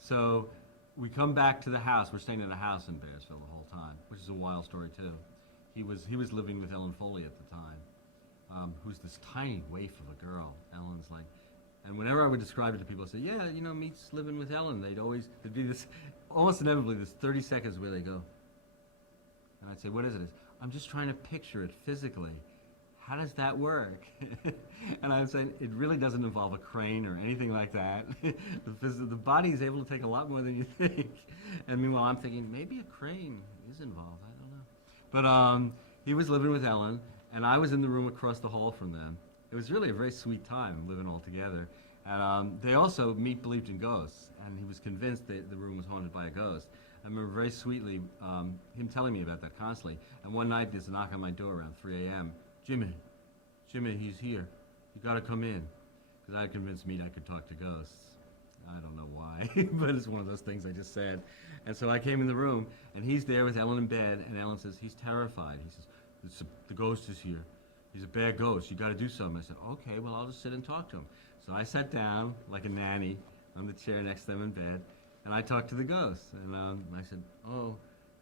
So we come back to the house. We're staying at a house in Bearsville the whole time, which is a wild story too. He was living with Ellen Foley at the time, who's this tiny waif of a girl. Ellen's like, and whenever I would describe it to people, I'd say, yeah, meets living with Ellen. There'd be this, almost inevitably, this 30 seconds where they go, and I'd say, what is it? I'm just trying to picture it physically. How does that work? And I'm saying it really doesn't involve a crane or anything like that. The body is able to take a lot more than you think. And meanwhile, I'm thinking maybe a crane is involved. I don't know. But he was living with Ellen, and I was in the room across the hall from them. It was really a very sweet time living all together. And they also, Meat believed in ghosts, and he was convinced that the room was haunted by a ghost. I remember very sweetly him telling me about that constantly. And one night there's a knock on my door around 3 a.m. Jimmy, he's here. You gotta come in. Because I had convinced Meat I could talk to ghosts. I don't know why, but it's one of those things I just said. And so I came in the room, and he's there with Ellen in bed, and Ellen says, he's terrified. He says, the ghost is here. He's a bad ghost. You gotta do something. I said, okay, well, I'll just sit and talk to him. So I sat down like a nanny on the chair next to them in bed, and I talked to the ghost. And I said, oh,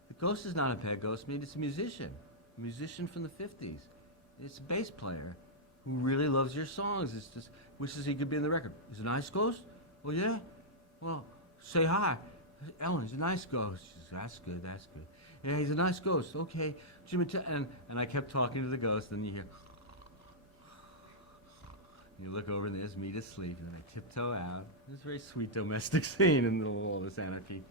the ghost is not a bad ghost. Maybe it's a musician from the 50s. It's a bass player who really loves your songs. It's just wishes he could be in the record. He's a nice ghost? Well, yeah. Well, say hi. Ellen, he's a nice ghost. She says, that's good. Yeah, he's a nice ghost. Okay. Jimmy, and I kept talking to the ghost, and you hear, you look over, and there's Meat asleep, and then I tiptoe out. It was a very sweet domestic scene in the middle of all this anarchy.